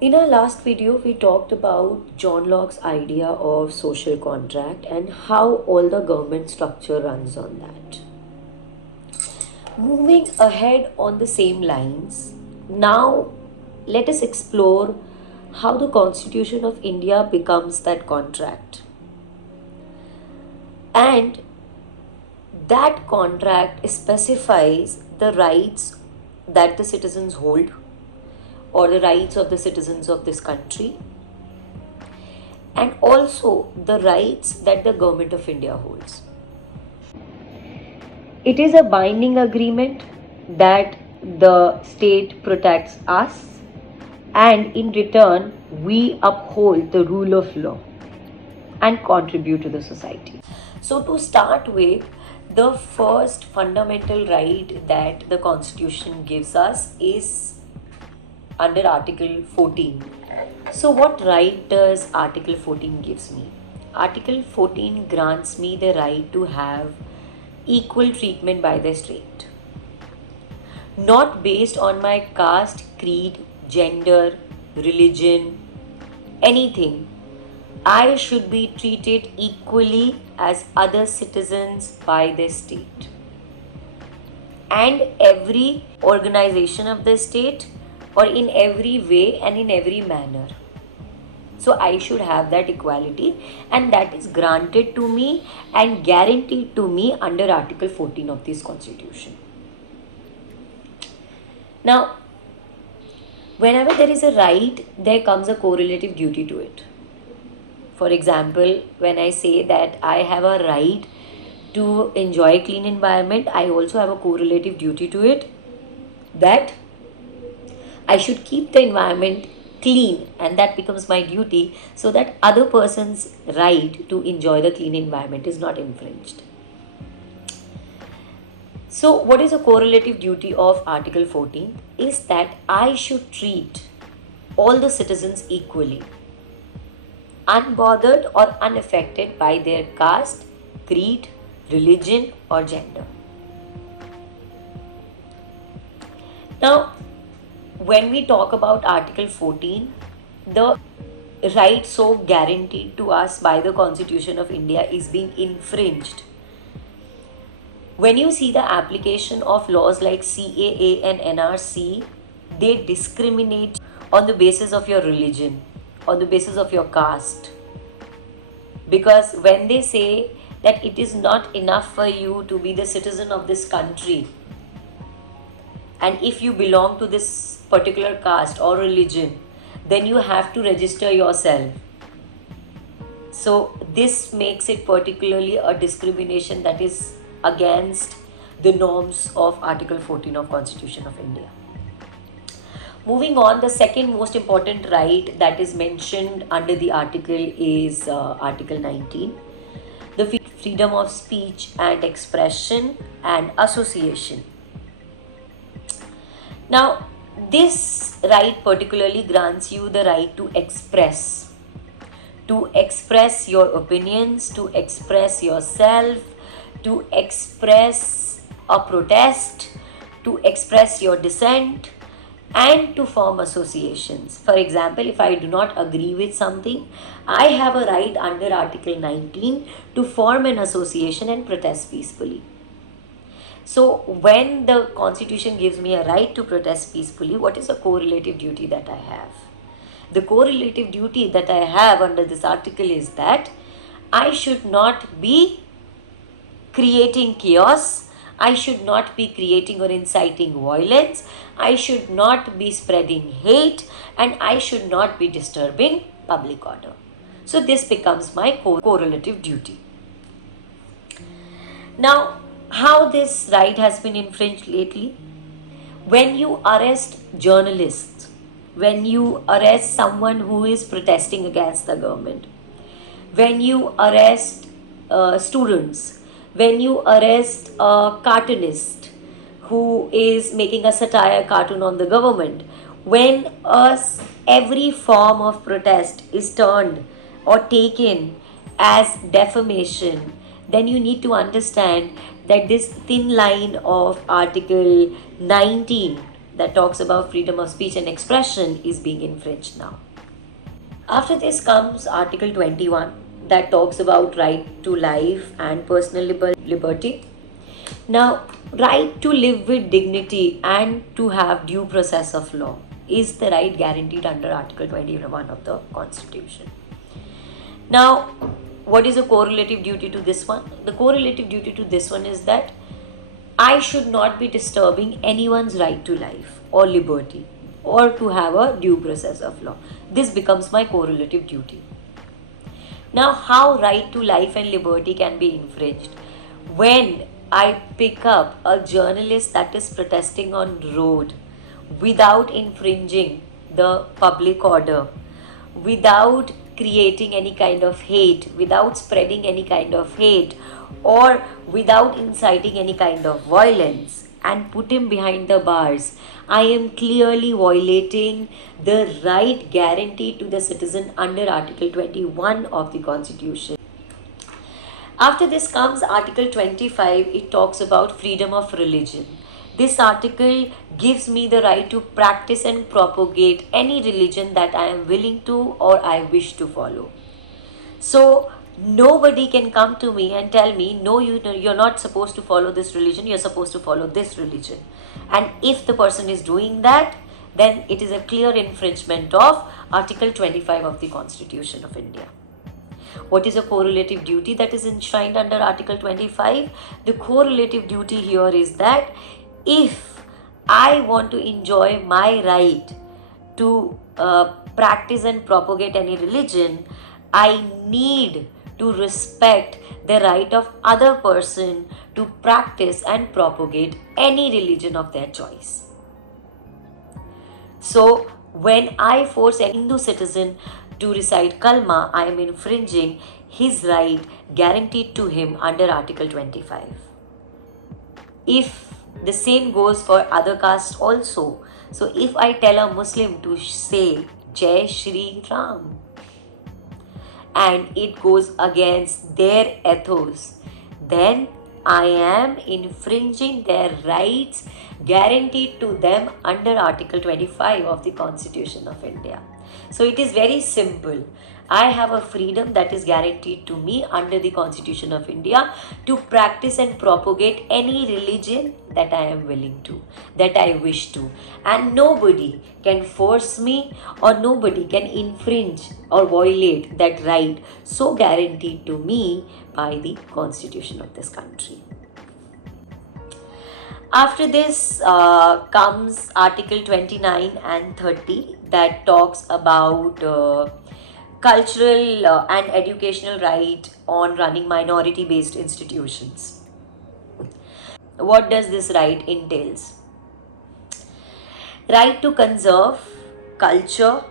In our last video, we talked about John Locke's idea of social contract and how all the government structure runs on that. Moving ahead on the same lines, now let us explore how the Constitution of India becomes that contract. And that contract specifies the rights that the citizens hold or the rights of the citizens of this country, and also the rights that the government of India holds. It is a binding agreement that the state protects us, and in return, we uphold the rule of law and contribute to the society. So, to start with, the first fundamental right that the Constitution gives us is under Article 14. So, what right does Article 14 gives me? Article 14 grants me the right to have equal treatment by the state, not based on my caste, creed, gender, religion, anything. I should be treated equally as other citizens by the state. And every organization of the state, or in every way and in every manner. So I should have that equality, and that is granted to me and guaranteed to me under Article 14 of this Constitution. Now, whenever there is a right, there comes a correlative duty to it. For example, when I say that I have a right to enjoy a clean environment, I also have a correlative duty to it that I should keep the environment clean, and that becomes my duty so that other person's right to enjoy the clean environment is not infringed. So, what is a correlative duty of Article 14? Is that I should treat all the citizens equally, unbothered or unaffected by their caste, creed, religion, or gender. Now, when we talk about Article 14, the right so guaranteed to us by the Constitution of India is being infringed. When you see the application of laws like CAA and NRC, they discriminate on the basis of your religion, on the basis of your caste. Because when they say that it is not enough for you to be the citizen of this country, and if you belong to this particular caste or religion, then you have to register yourself. So this makes it particularly a discrimination that is against the norms of Article 14 of Constitution of India. Moving on, the second most important right that is mentioned under the article is Article 19, the freedom of speech and expression and association. Now, this right particularly grants you the right to express your opinions, to express yourself, to express a protest, to express your dissent, and to form associations. For example, if I do not agree with something, I have a right under Article 19 to form an association and protest peacefully. So when the Constitution gives me a right to protest peacefully, what is the correlative duty that I have? The correlative duty that I have under this article is that I should not be creating chaos, I should not be creating or inciting violence, I should not be spreading hate, and I should not be disturbing public order. So this becomes my correlative duty. Now, how this right has been infringed lately? When you arrest journalists, when you arrest someone who is protesting against the government, when you arrest students, when you arrest a cartoonist who is making a satire cartoon on the government, when every form of protest is turned or taken as defamation, then you need to understand that this thin line of Article 19 that talks about freedom of speech and expression is being infringed now. After this comes Article 21 that talks about right to life and personal liberty. Now, right to live with dignity and to have due process of law is the right guaranteed under Article 21 of the Constitution. Now, what is a correlative duty to this one? The correlative duty to this one is that I should not be disturbing anyone's right to life or liberty or to have a due process of law. This becomes my correlative duty. Now, how right to life and liberty can be infringed? When I pick up a journalist that is protesting on road without infringing the public order, without creating any kind of hate, without spreading any kind of hate, or without inciting any kind of violence, and put him behind the bars, I am clearly violating the right guaranteed to the citizen under Article 21 of the Constitution. After this comes Article 25. It talks about freedom of religion. This article gives me the right to practice and propagate any religion that I am willing to or I wish to follow. So nobody can come to me and tell me, no, you're not supposed to follow this religion, you're supposed to follow this religion. And if the person is doing that, then it is a clear infringement of Article 25 of the Constitution of India. What is a correlative duty that is enshrined under Article 25? The correlative duty here is that if I want to enjoy my right to practice and propagate any religion, I need to respect the right of other person to practice and propagate any religion of their choice. So when I force a Hindu citizen to recite Kalma, I am infringing his right guaranteed to him under Article 25. If the same goes for other castes also. So if I tell a Muslim to say Jai Shri Ram and it goes against their ethos, then I am infringing their rights guaranteed to them under Article 25 of the Constitution of India. So it is very simple. I have a freedom that is guaranteed to me under the Constitution of India to practice and propagate any religion that I am willing to, that I wish to. And nobody can force me or nobody can infringe or violate that right so guaranteed to me by the Constitution of this country. After this comes Article 29 and 30 that talks about cultural and educational right on running minority based institutions. What does this right entails? Right to conserve culture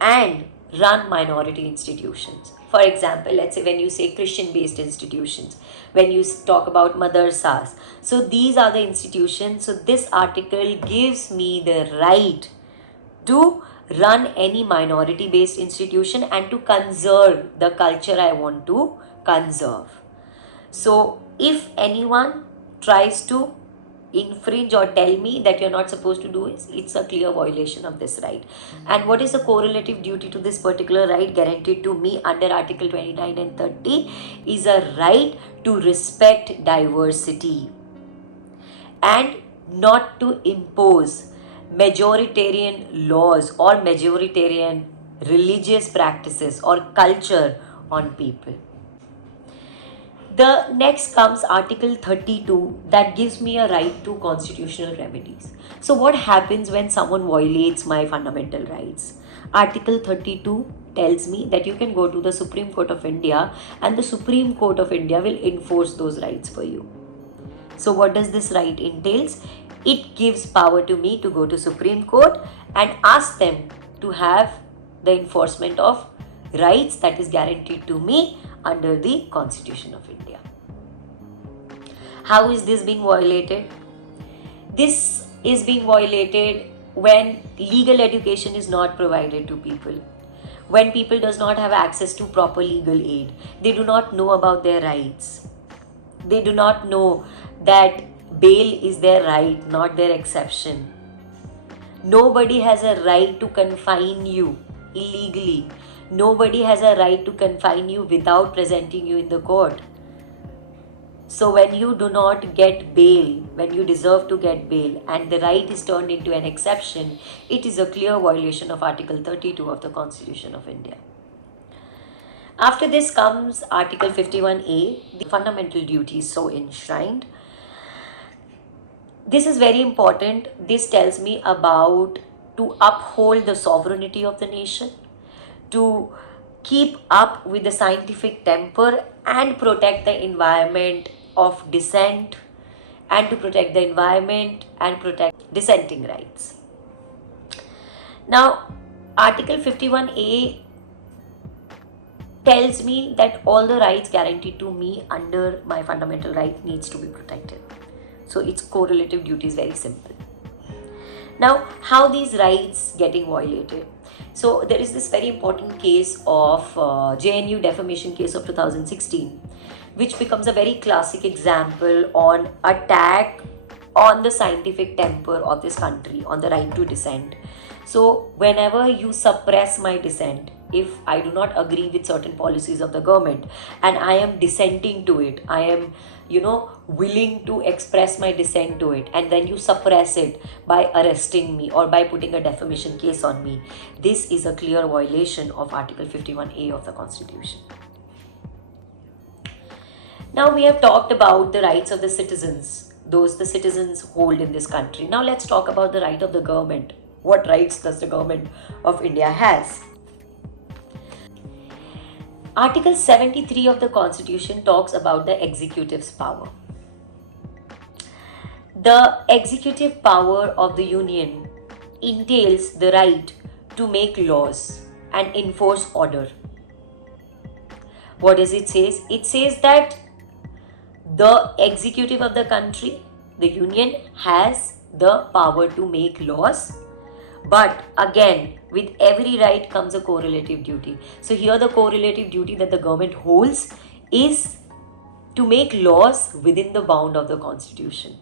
and run minority institutions. For example, let's say when you say Christian based institutions, when you talk about madrasas, so these are the institutions. So this article gives me the right to run any minority based institution and to conserve the culture I want to conserve. So if anyone tries to infringe or tell me that you're not supposed to do it, it's a clear violation of this right. And what is the correlative duty to this particular right guaranteed to me under Article 29 and 30 is a right to respect diversity and not to impose majoritarian laws or majoritarian religious practices or culture on people. The next comes Article 32 that gives me a right to constitutional remedies. So what happens when someone violates my fundamental rights? Article 32 tells me that you can go to the Supreme Court of India and the Supreme Court of India will enforce those rights for you. So what does this right entails? It gives power to me to go to Supreme Court and ask them to have the enforcement of rights that is guaranteed to me under the Constitution of India. How is this being violated? This is being violated when legal education is not provided to people. When people does not have access to proper legal aid. They do not know about their rights. They do not know that bail is their right, not their exception. Nobody has a right to confine you illegally. Nobody has a right to confine you without presenting you in the court. So when you do not get bail, when you deserve to get bail, and the right is turned into an exception, it is a clear violation of Article 32 of the Constitution of India. After this comes Article 51A, the fundamental duties so enshrined. This is very important. This tells me about to uphold the sovereignty of the nation, to keep up with the scientific temper and protect the environment of dissent, and to protect the environment and protect dissenting rights. Now, Article 51A tells me that all the rights guaranteed to me under my fundamental right needs to be protected. So its correlative duty is very simple. Now, how these rights getting violated? So there is this very important case of JNU defamation case of 2016, which becomes a very classic example on attack on the scientific temper of this country, on the right to dissent. So whenever you suppress my dissent, if I do not agree with certain policies of the government and I am dissenting to it, I am, willing to express my dissent to it, and then you suppress it by arresting me or by putting a defamation case on me, this is a clear violation of Article 51A of the Constitution. Now we have talked about the rights of the citizens, those the citizens hold in this country. Now let's talk about the right of the government. What rights does the government of India has? Article 73 of the Constitution talks about the executive's power. The executive power of the Union entails the right to make laws and enforce order. What does it say? It says that the executive of the country, the Union, has the power to make laws. But again, with every right comes a correlative duty. So here the correlative duty that the government holds is to make laws within the bound of the Constitution,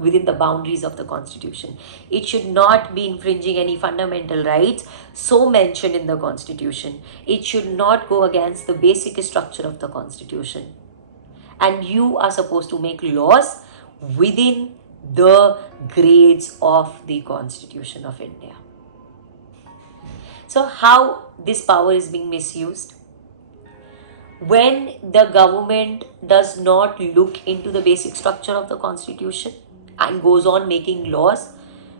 within the boundaries of the Constitution. It should not be infringing any fundamental rights so mentioned in the Constitution. It should not go against the basic structure of the Constitution. And you are supposed to make laws within the grades of the Constitution of India. So how this power is being misused? When the government does not look into the basic structure of the Constitution and goes on making laws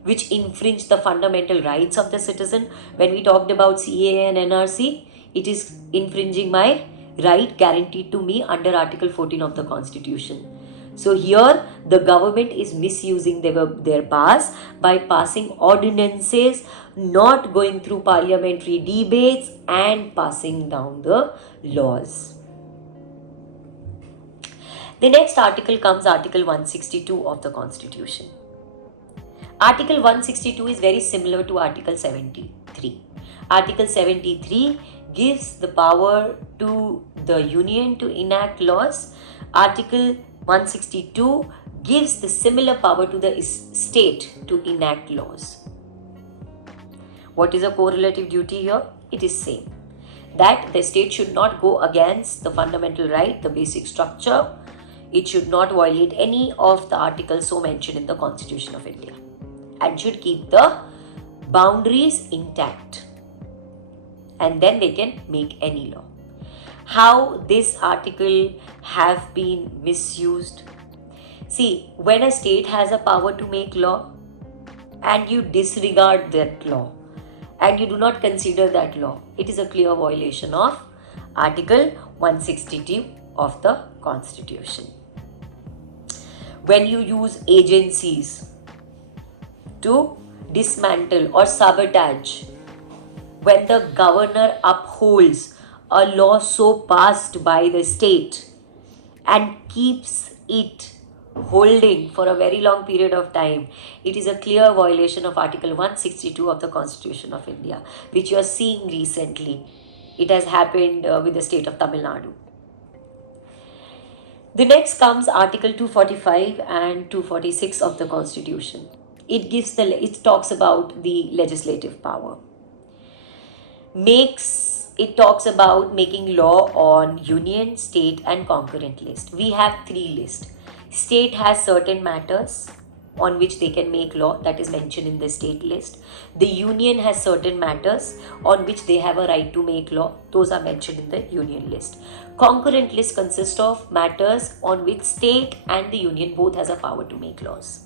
which infringe the fundamental rights of the citizen. When we talked about CAA and NRC, it is infringing my right guaranteed to me under Article 14 of the Constitution. So here the government is misusing their powers by passing ordinances, not going through parliamentary debates and passing down the laws. The next article comes Article 162 of the Constitution. Article 162 is very similar to Article 73. Article 73 gives the power to the Union to enact laws. Article 162 gives the similar power to the state to enact laws. What is a correlative duty here? It is same. That the state should not go against the fundamental right, the basic structure. It should not violate any of the articles so mentioned in the Constitution of India and should keep the boundaries intact. And then they can make any law. How this article have been misused? See, when a state has a power to make law and you disregard that law and you do not consider that law, it is a clear violation of Article 162 of the Constitution. When you use agencies to dismantle or sabotage, when the governor upholds a law so passed by the state and keeps it holding for a very long period of time, it is a clear violation of Article 162 of the Constitution of India, which you are seeing recently. It has happened with the state of Tamil Nadu. The next comes Article 245 and 246 of the Constitution. it talks about the legislative power. It talks about making law on union, state, and concurrent list. We have three lists. State has certain matters on which they can make law, that is mentioned in the state list. The union has certain matters on which they have a right to make law, those are mentioned in the union list. Concurrent list consists of matters on which state and the union both has a power to make laws.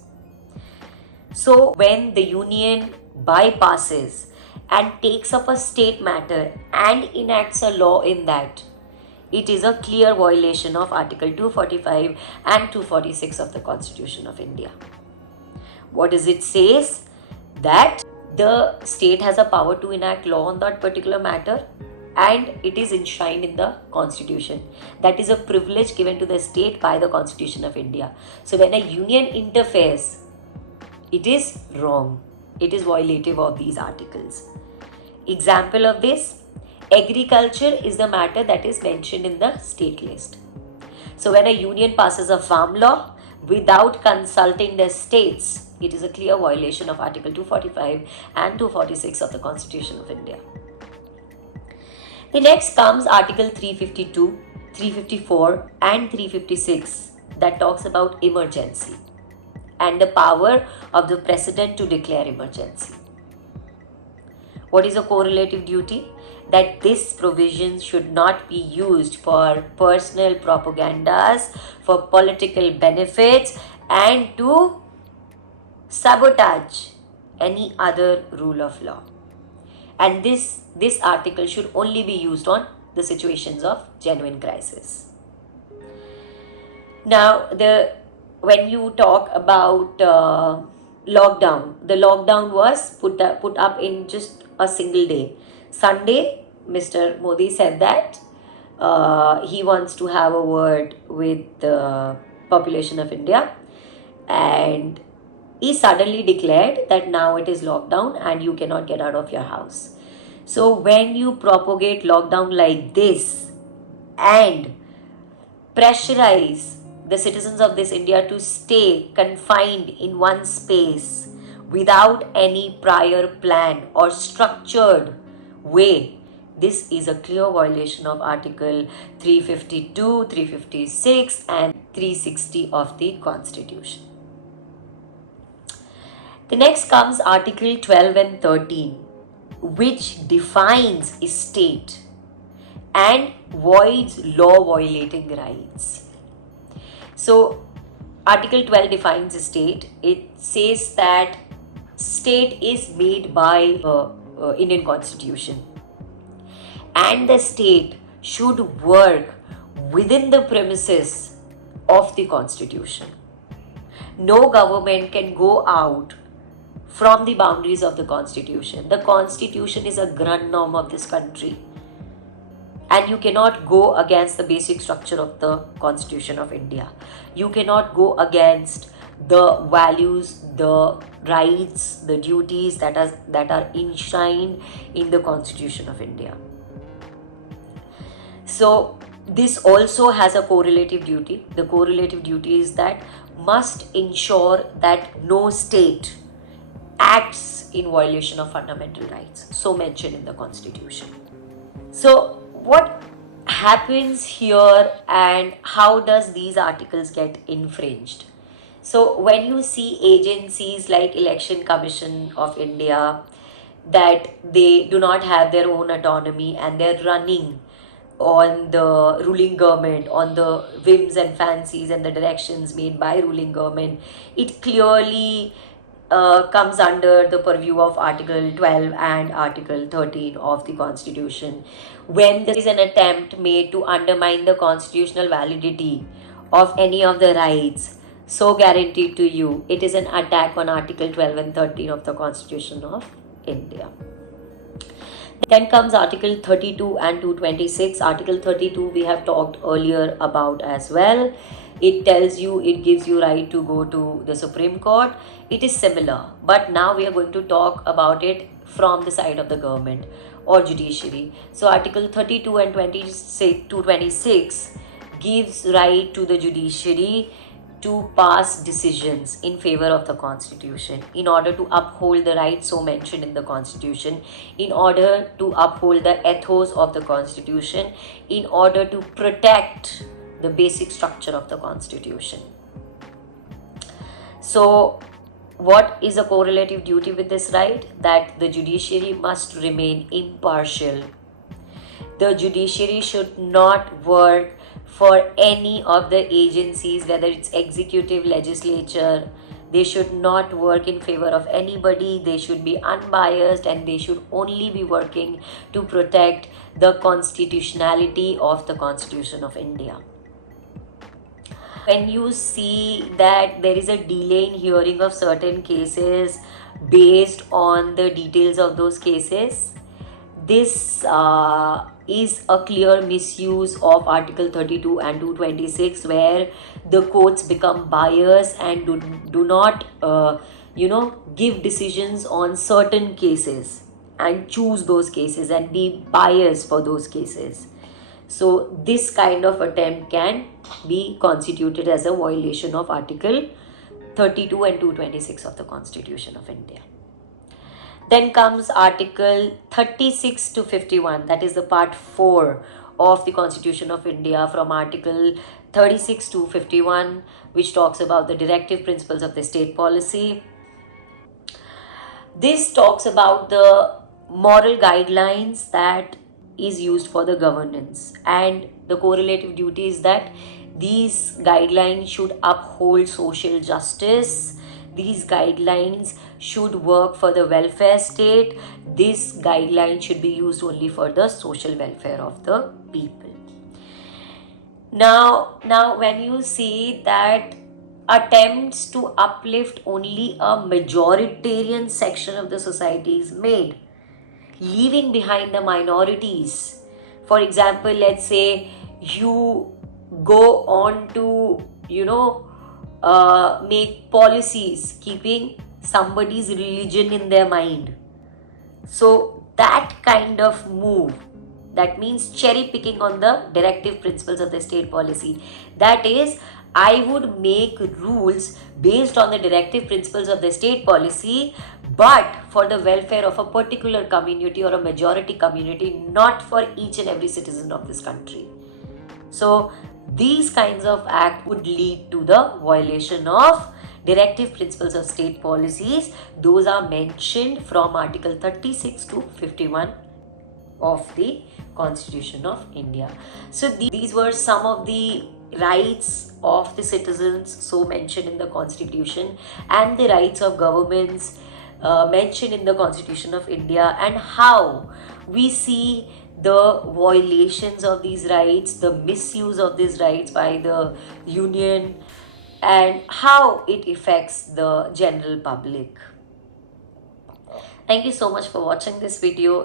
So when the union bypasses and takes up a state matter and enacts a law in that, it is a clear violation of Article 245 and 246 of the Constitution of India. What does it says? That the state has a power to enact law on that particular matter, and it is enshrined in the Constitution. That is a privilege given to the state by the Constitution of India. So when a union interferes, it is wrong. It is violative of these articles. Example of this, agriculture is the matter that is mentioned in the state list. So when a union passes a farm law without consulting the states, it is a clear violation of Article 245 and 246 of the Constitution of India. The next comes Article 352, 354 and 356 that talks about emergency and the power of the President to declare emergency. What is a correlative duty? That this provision should not be used for personal propagandas, for political benefits, and to sabotage any other rule of law. And this article should only be used on the situations of genuine crisis. Now, when you talk about lockdown, the lockdown was put up in just a single day. Sunday, Mr. Modi said that he wants to have a word with the population of India, and he suddenly declared that now it is lockdown and you cannot get out of your house. So when you propagate lockdown like this and pressurize the citizens of this India to stay confined in one space without any prior plan or structured way, this is a clear violation of Article 352, 356 and 360 of the Constitution. The next comes Article 12 and 13, which defines a state and voids law-violating rights. So, Article 12 defines a state. It says that state is made by Indian Constitution, and the state should work within the premises of the Constitution. No government can go out from the boundaries of the Constitution. The Constitution is a grand norm of this country, and you cannot go against the basic structure of the Constitution of India. You cannot go against the values, the rights, the duties that are enshrined in the Constitution of India. So this also has a correlative duty. The correlative duty is that must ensure that no state acts in violation of fundamental rights, so mentioned in the Constitution. So what happens here and how does these articles get infringed? So when you see agencies like Election Commission of India, that they do not have their own autonomy and they're running on the ruling government, on the whims and fancies and the directions made by ruling government, it clearly comes under the purview of Article 12 and Article 13 of the Constitution. When there is an attempt made to undermine the constitutional validity of any of the rights so guaranteed to you, it is an attack on Article 12 and 13 of the Constitution of India. Then comes Article 32 and 226. Article 32 we have talked earlier about as well. It tells you, it gives you right to go to the Supreme Court. It is similar, but now we are going to talk about it from the side of the government or judiciary. So Article 32 and 226 gives right to the judiciary to pass decisions in favor of the Constitution, in order to uphold the rights so mentioned in the Constitution, in order to uphold the ethos of the Constitution, in order to protect the basic structure of the Constitution. So, what is a correlative duty with this right? That the judiciary must remain impartial. The judiciary should not work for any of the agencies, whether it's executive, legislature. They should not work in favor of anybody. They should be unbiased, and they should only be working to protect the constitutionality of the Constitution of India. When you see that there is a delay in hearing of certain cases based on the details of those cases, this is a clear misuse of Article 32 and 226, where the courts become biased and do not give decisions on certain cases and choose those cases and be biased for those cases. So this kind of attempt can be constituted as a violation of Article 32 and 226 of the Constitution of India. Then comes Article 36 to 51, that is the part 4 of the Constitution of India, from Article 36 to 51, which talks about the directive principles of the state policy. This talks about the moral guidelines that is used for the governance, and the correlative duty is that these guidelines should uphold social justice. These guidelines should work for the welfare state. This guideline should be used only for the social welfare of the people. Now when you see that attempts to uplift only a majoritarian section of the society is made, leaving behind the minorities. For example, let's say you go on to make policies keeping somebody's religion in their mind. So that kind of move, that means cherry picking on the directive principles of the state policy. That is, I would make rules based on the directive principles of the state policy, but for the welfare of a particular community or a majority community, not for each and every citizen of this country. So these kinds of acts would lead to the violation of directive principles of state policies. Those are mentioned from Article 36 to 51 of the Constitution of India. So these were some of the rights of the citizens so mentioned in the Constitution, and the rights of governments mentioned in the Constitution of India, and how we see the violations of these rights, the misuse of these rights by the union, and how it affects the general public. Thank you so much for watching this video.